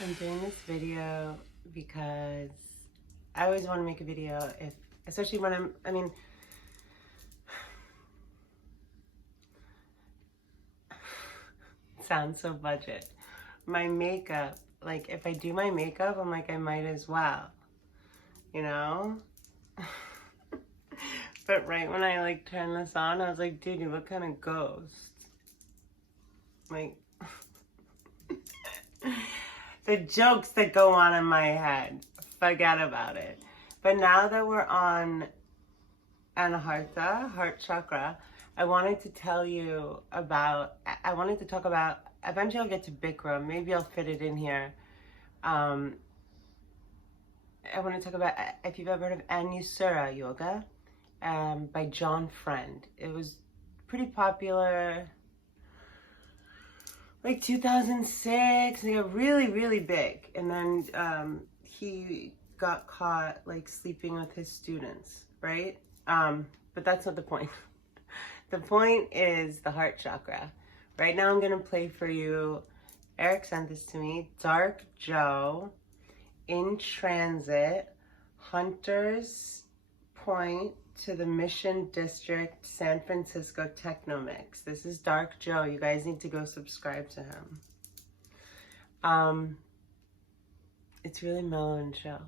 I'm doing this video because I always want to make a video especially when sounds so budget. My makeup, like if I do my makeup, I'm like, I might as well, you know? But right when I like turned this on, I was like, dude, you look kind of ghost. Like, the jokes that go on in my head, forget about it. But now that we're on Anahata, heart chakra, I wanted to talk about, eventually I'll get to Bikram, maybe I'll fit it in here. I want to talk about, if you've ever heard of Anusura yoga, by John Friend. It was pretty popular, like 2006, and it got really, really big. And then he got caught like sleeping with his students, right? But that's not the point. The point is the heart chakra. Right now I'm gonna play for you, Eric sent this to me, Dark Joe, In Transit, Hunters Point to the Mission District, San Francisco Techno Mix. This is Dark Joe. You guys need to go subscribe to him. It's really mellow and chill.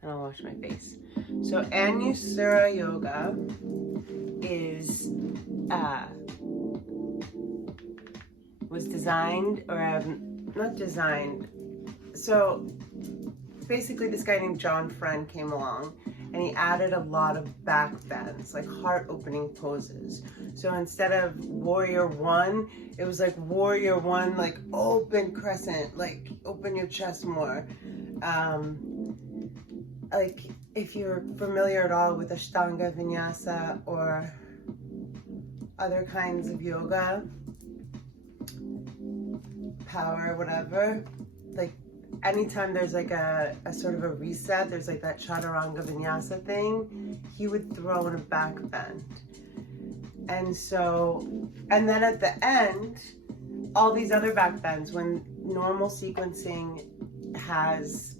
And I'll wash my face. So Anusura yoga is was designed, or not designed. So basically this guy named John Friend came along and he added a lot of back bends, like heart opening poses. So instead of warrior one, it was like warrior one, like open crescent, like open your chest more. Like if you're familiar at all with Ashtanga Vinyasa or other kinds of yoga, power, whatever, like anytime there's like a sort of a reset, there's like that Chaturanga Vinyasa thing, he would throw in a back bend. And then at the end, all these other back bends, when normal sequencing has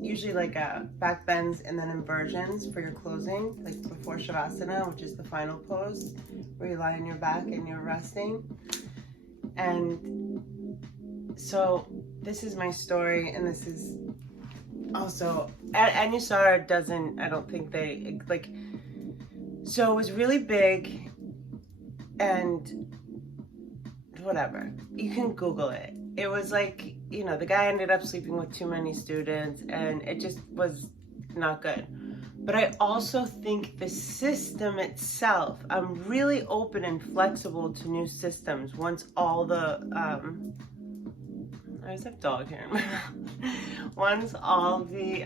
usually like a back bends and then inversions for your closing, like before Shavasana, which is the final pose, where you lie on your back and you're resting. And so this is my story, and this is also, Anusara doesn't, I don't think they, like, so it was really big, and whatever, you can Google it. It was like, you know, the guy ended up sleeping with too many students, and it just was not good. But I also think the system itself, I'm really open and flexible to new systems once all the, I just have dog hair in my mouth. Once all the,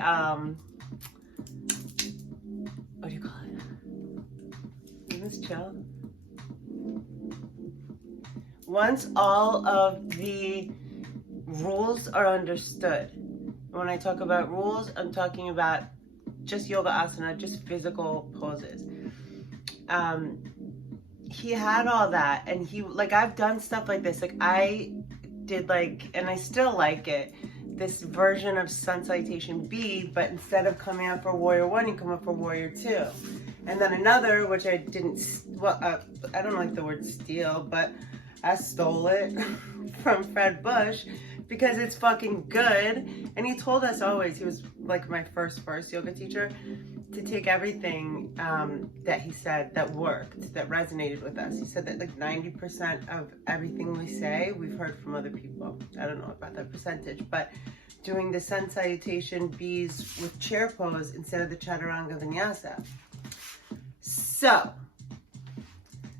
what do you call it? Is this chill? Once all of the rules are understood. When I talk about rules, I'm talking about just yoga asana, just physical poses. He had all that, and he, like, I've done stuff like this. Like I did, like, and I still like it, this version of Sun Salutation B, but instead of coming up for Warrior 1, you come up for Warrior 2. And then another, which I didn't, well, I don't like the word steal, but I stole it from Fred Bush because it's fucking good. And he told us always, he was like my first yoga teacher, to take everything that he said that worked, that resonated with us. He said that like 90% of everything we say, we've heard from other people. I don't know about that percentage, but doing the Sun Salutation B's with chair pose instead of the Chaturanga Vinyasa. So,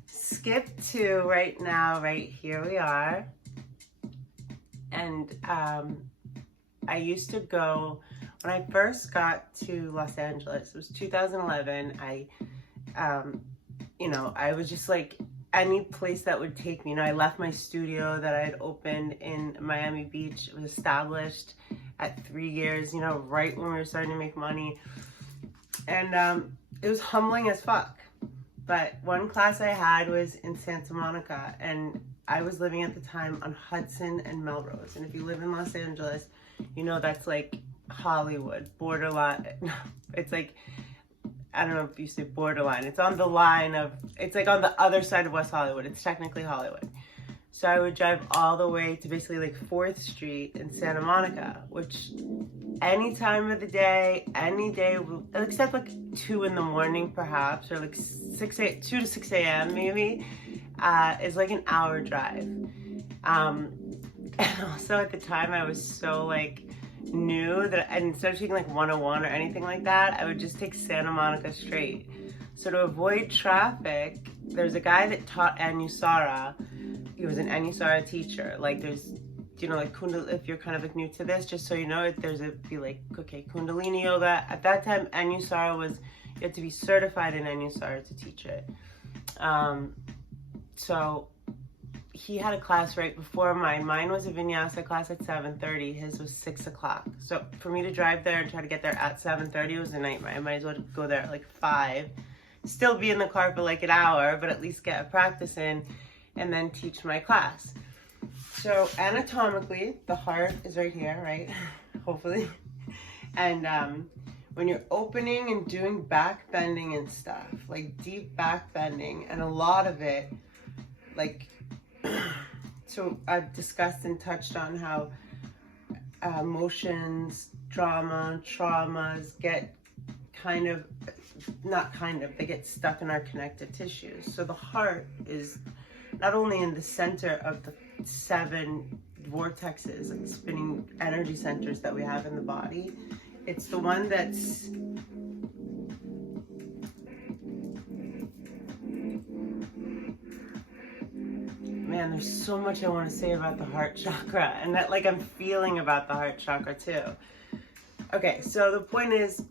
skip to right now, right here we are. And I used to go, when I first got to Los Angeles, it was 2011, you know, I was just like, any place that would take me. You know, I left my studio that I had opened in Miami Beach. It was established at 3 years, you know, right when we were starting to make money. And it was humbling as fuck. But one class I had was in Santa Monica, and I was living at the time on Hudson and Melrose. And if you live in Los Angeles, you know that's like Hollywood, borderline. It's like, I don't know if you say borderline. It's on the line of, it's like on the other side of West Hollywood. It's technically Hollywood. So I would drive all the way to basically like 4th Street in Santa Monica, which any time of the day, any day, except like 2 in the morning perhaps, or like 2 to 6 a.m. maybe, is like an hour drive. And also at the time I was so like new that, and instead of taking like 101 or anything like that, I would just take Santa Monica straight. So to avoid traffic, there's a guy that taught Anusura. He was an Anusura teacher. Like there's, you know, like if you're kind of like new to this, just so you know, there's okay, Kundalini yoga. At that time, Anusura was, you had to be certified in Anusura to teach it. So he had a class right before mine. Mine was a vinyasa class at 7:30. His was 6 o'clock. So for me to drive there and try to get there at 7:30 was a nightmare. I might as well go there at like 5. Still be in the car for like an hour, but at least get a practice in and then teach my class. So anatomically, the heart is right here, right? Hopefully. And when you're opening and doing back bending and stuff, like deep back bending, and a lot of it, like, so I've discussed and touched on how emotions, traumas get they get stuck in our connective tissues. So the heart is not only in the center of the 7 vortexes, like spinning energy centers that we have in the body, it's the one that's man, there's so much I want to say about the heart chakra, and that like I'm feeling about the heart chakra too. Okay, so the point is,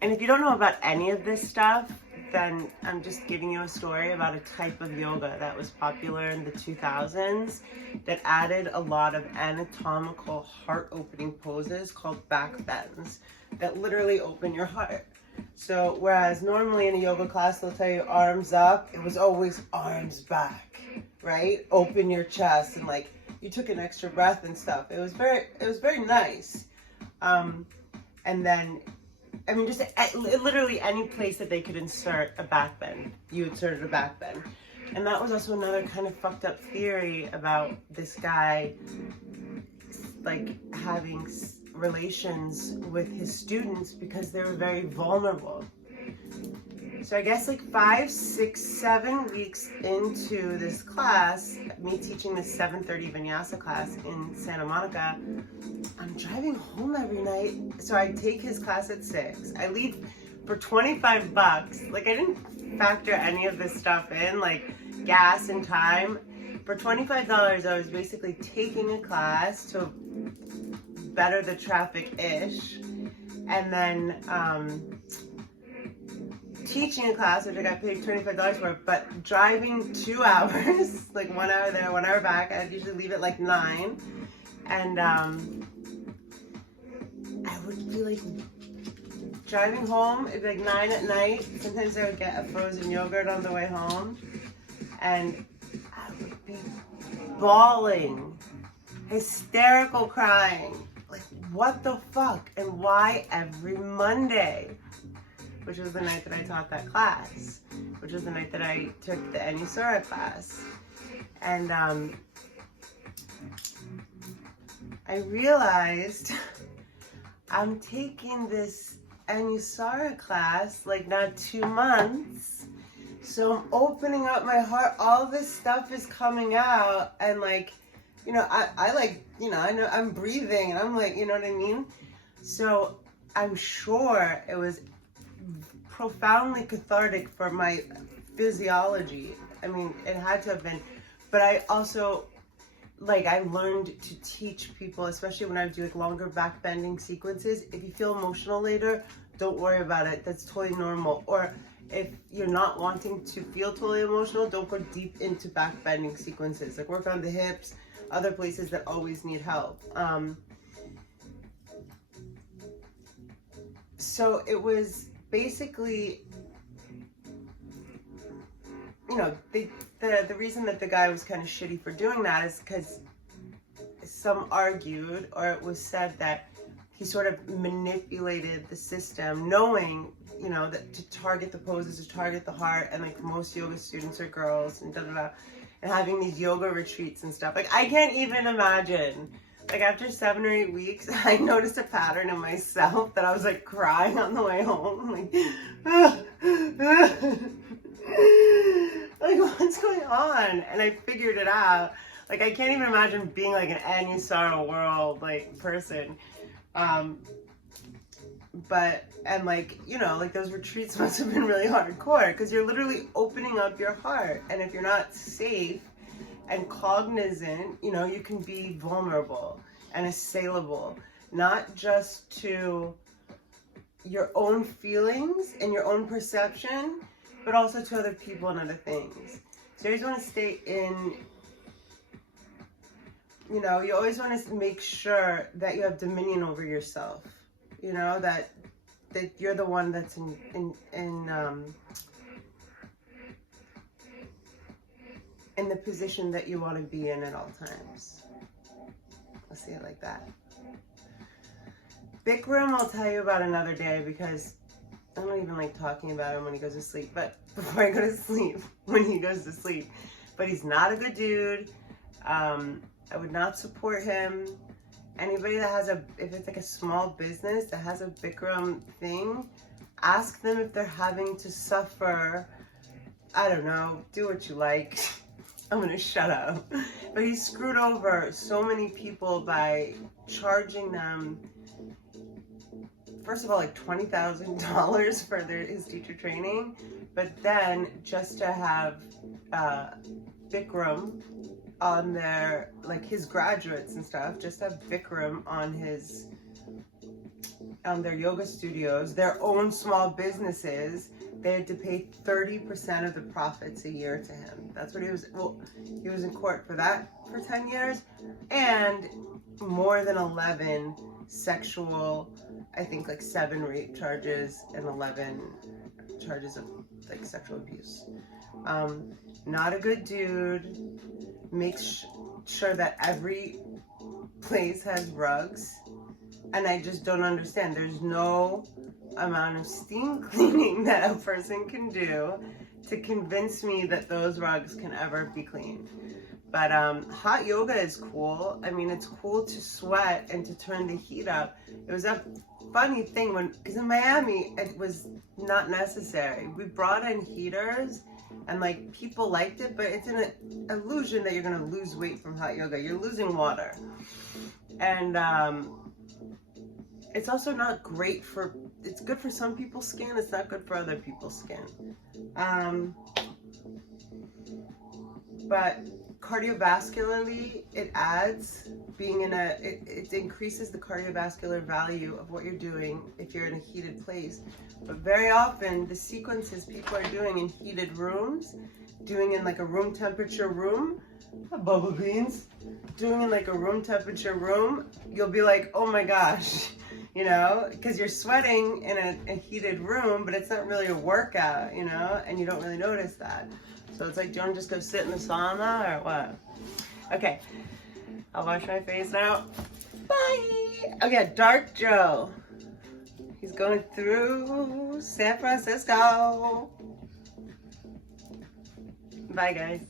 and if you don't know about any of this stuff, then I'm just giving you a story about a type of yoga that was popular in the 2000s that added a lot of anatomical heart-opening poses called back bends that literally open your heart. So whereas normally in a yoga class they'll tell you arms up, it was always arms back, right? Open your chest, and like you took an extra breath and stuff. It was very nice. And then, I mean, just literally any place that they could insert a back bend, you inserted a back bend. And that was also another kind of fucked up theory about this guy, like having relations with his students because they were very vulnerable. So I guess like 5, 6, 7 weeks into this class, me teaching this 7:30 vinyasa class in Santa Monica, I'm driving home every night. So I take his class at 6. I leave for $25. Like I didn't factor any of this stuff in, like gas and time. For $25, I was basically taking a class to better the traffic-ish, and then teaching a class, which I got paid $25 for, but driving 2 hours, like 1 hour there, 1 hour back. I'd usually leave at like 9, and I would be like driving home, it'd be like 9 at night. Sometimes I would get a frozen yogurt on the way home, and I would be bawling, hysterical crying, like what the fuck, and why every Monday? Which was the night that I taught that class, which was the night that I took the Anusura class. And I realized I'm taking this Anusura class like not 2 months. So I'm opening up my heart, all this stuff is coming out, and like, you know, I like, you know, I know I'm breathing and I'm like, you know what I mean? So I'm sure it was profoundly cathartic for my physiology. I mean, it had to have been, but I also, like, I learned to teach people, especially when I would do like longer back bending sequences. If you feel emotional later, don't worry about it. That's totally normal. Or if you're not wanting to feel totally emotional, don't go deep into back bending sequences. Like work on the hips, other places that always need help. So it was basically, you know, the reason that the guy was kind of shitty for doing that is because some argued, or it was said that he sort of manipulated the system, knowing, you know, that to target the poses, to target the heart, and like most yoga students are girls, and da-da-da, and having these yoga retreats and stuff. Like, I can't even imagine. Like, after 7 or 8 weeks, I noticed a pattern in myself that I was like crying on the way home. Like, like, what's going on? And I figured it out. Like, I can't even imagine being like an Anusura world like person. But, and like, you know, like those retreats must have been really hardcore because you're literally opening up your heart. And if you're not safe and cognizant, you know, you can be vulnerable and assailable, not just to your own feelings and your own perception, but also to other people and other things. So you always want to stay in, you know, you always want to make sure that you have dominion over yourself, you know, that you're the one that's in the position that you want to be in at all times. Let's see it like that. Bikram I'll tell you about another day because I don't even like talking about him when he goes to sleep, but before I go to sleep, when he goes to sleep. But he's not a good dude. I would not support him. Anybody that has if it's like a small business that has a Bikram thing, ask them if they're having to suffer. I don't know, do what you like. I'm gonna shut up. But he screwed over so many people by charging them, first of all, like $20,000 for his teacher training, but then just to have Bikram on their, like his graduates and stuff, just have Bikram on their yoga studios, their own small businesses. They had to pay 30% of the profits a year to him. That's what he was, well, he was in court for that for 10 years, and more than 11 sexual, I think like 7 rape charges and 11 charges of like sexual abuse. Not a good dude. Makes sure that every place has rugs, and I just don't understand. There's no amount of steam cleaning that a person can do to convince me that those rugs can ever be cleaned. But hot yoga is cool. I mean, it's cool to sweat and to turn the heat up. It was a funny thing because in Miami it was not necessary. We brought in heaters and like people liked it, but it's an illusion that you're gonna lose weight from hot yoga. You're losing water, and it's also not great for. It's good for some people's skin. It's not good for other people's skin. But cardiovascularly, it adds being in it increases the cardiovascular value of what you're doing if you're in a heated place. But very often the sequences people are doing in heated rooms, doing in like a room temperature room, bubble beans, doing in like a room temperature room, you'll be like, oh my gosh, you know, because you're sweating in a heated room, but it's not really a workout, you know, and you don't really notice that. So it's like, do you want to just go sit in the sauna or what? Okay, I'll wash my face now. Bye. Okay, Dark Joe. He's going through San Francisco. Bye, guys.